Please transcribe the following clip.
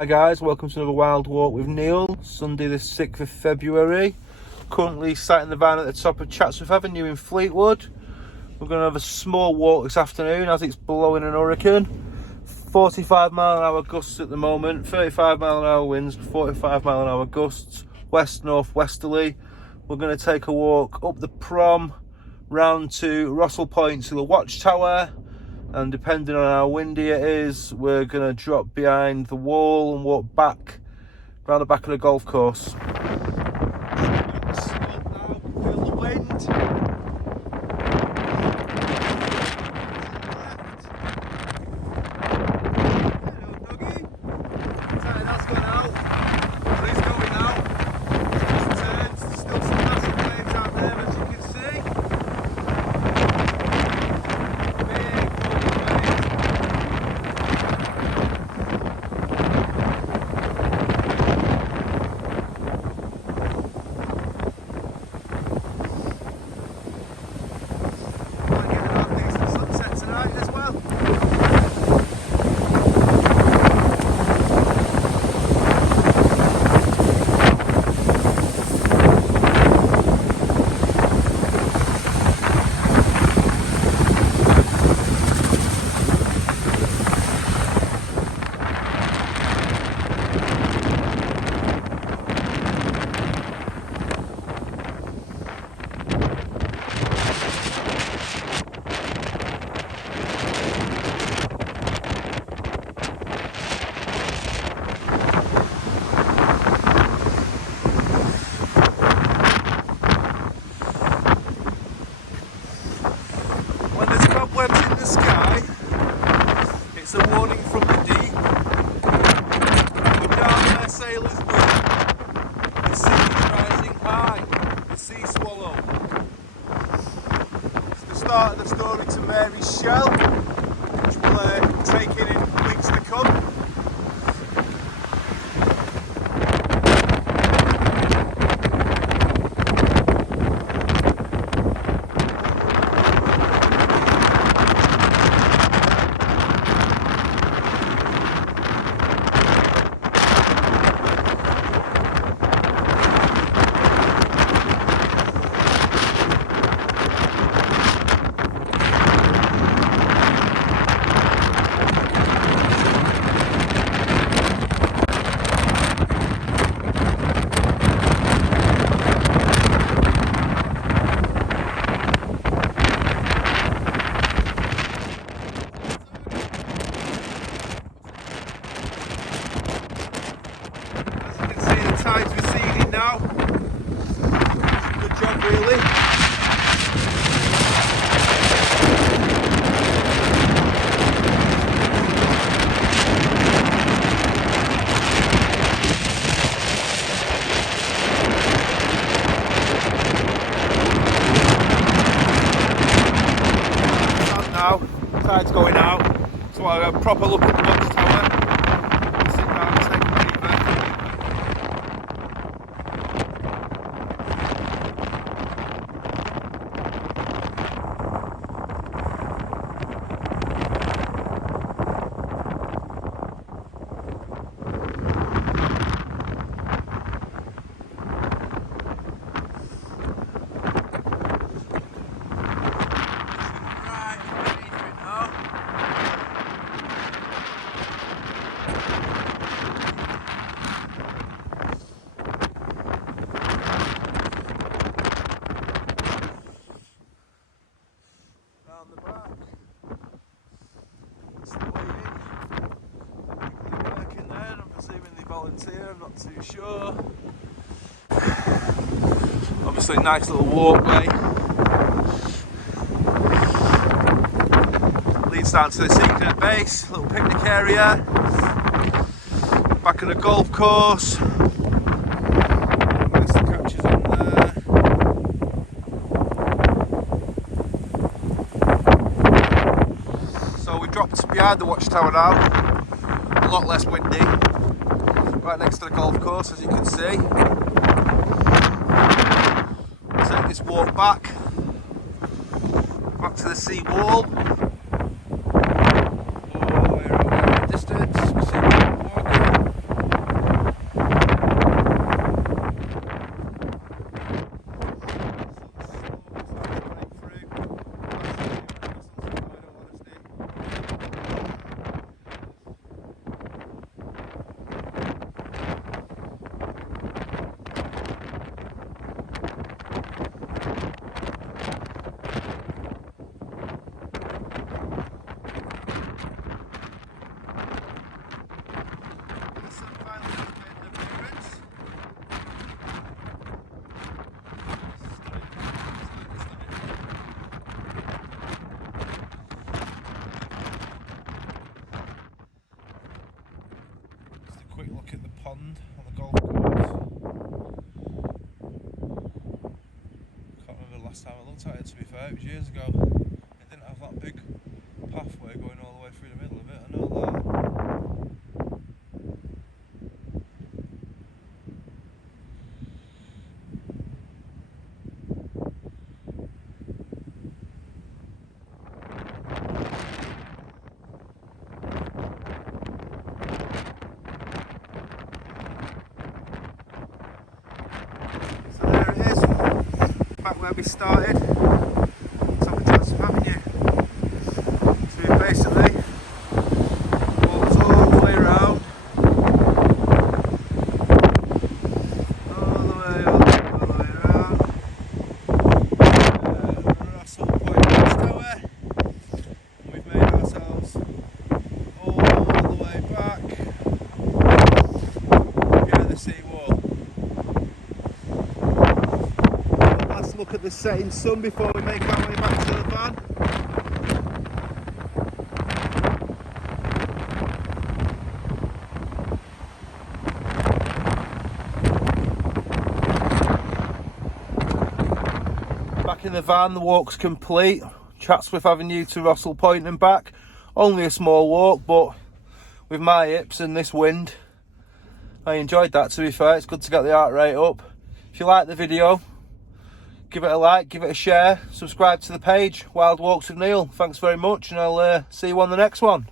Hi guys, welcome to another wild walk with Neil. Sunday the 6th of February. Currently sat in the van at the top of Chatsworth Avenue in Fleetwood. We're going to have a small walk this afternoon as it's blowing an hurricane. 45 mph gusts at the moment, 35 mph winds, 45 mph gusts, west northwesterly. We're going to take a walk up the prom, round to Rossall Point to the watchtower, and depending on how windy it is, we're going to drop behind the wall and walk back around the back of the golf course. Feel the wind. In the sky, it's a warning from the deep. Look down there, sailors win. The sea is rising high. The sea swallow. It's the start of the story to Mary's shell, which we'll take in weeks to come. Tide's receding now. Good job, really. Now, tide's going out, so I'll have a proper look at the watchtower. Sit down and take a breather. Volunteer, I'm not too sure. Obviously a nice little walkway. Leads down to the secret base, little picnic area. Back of the golf course. Nice to catches on there. So we dropped behind the watchtower now. A lot less windy. Right next to the golf course, as you can see. We'll take this walk back to the sea wall. All the way around there in the distance, you can see people walking. quick look at the pond on the golf course. Can't remember the last time I looked at it, to be fair, it was years ago. It didn't have that big pathway going all the way through the middle of it, I know that. So there it is, back where we started, top of Chatsworth Avenue. So we basically walked all the way around, all the way around, Rossall Point tower, and we've made ourselves all the way back near the sea wall. Let's look at the setting sun before we make our way back to the van. Back in the van, the walk's complete. Chatsworth Avenue to Rossall Point and back. Only a small walk, but with my hips and this wind, I enjoyed that, to be fair. It's good to get the heart rate up. If you like the video, give it a like, give it a share, subscribe to the page, Wild Walks with Neil. Thanks very much, and I'll see you on the next one.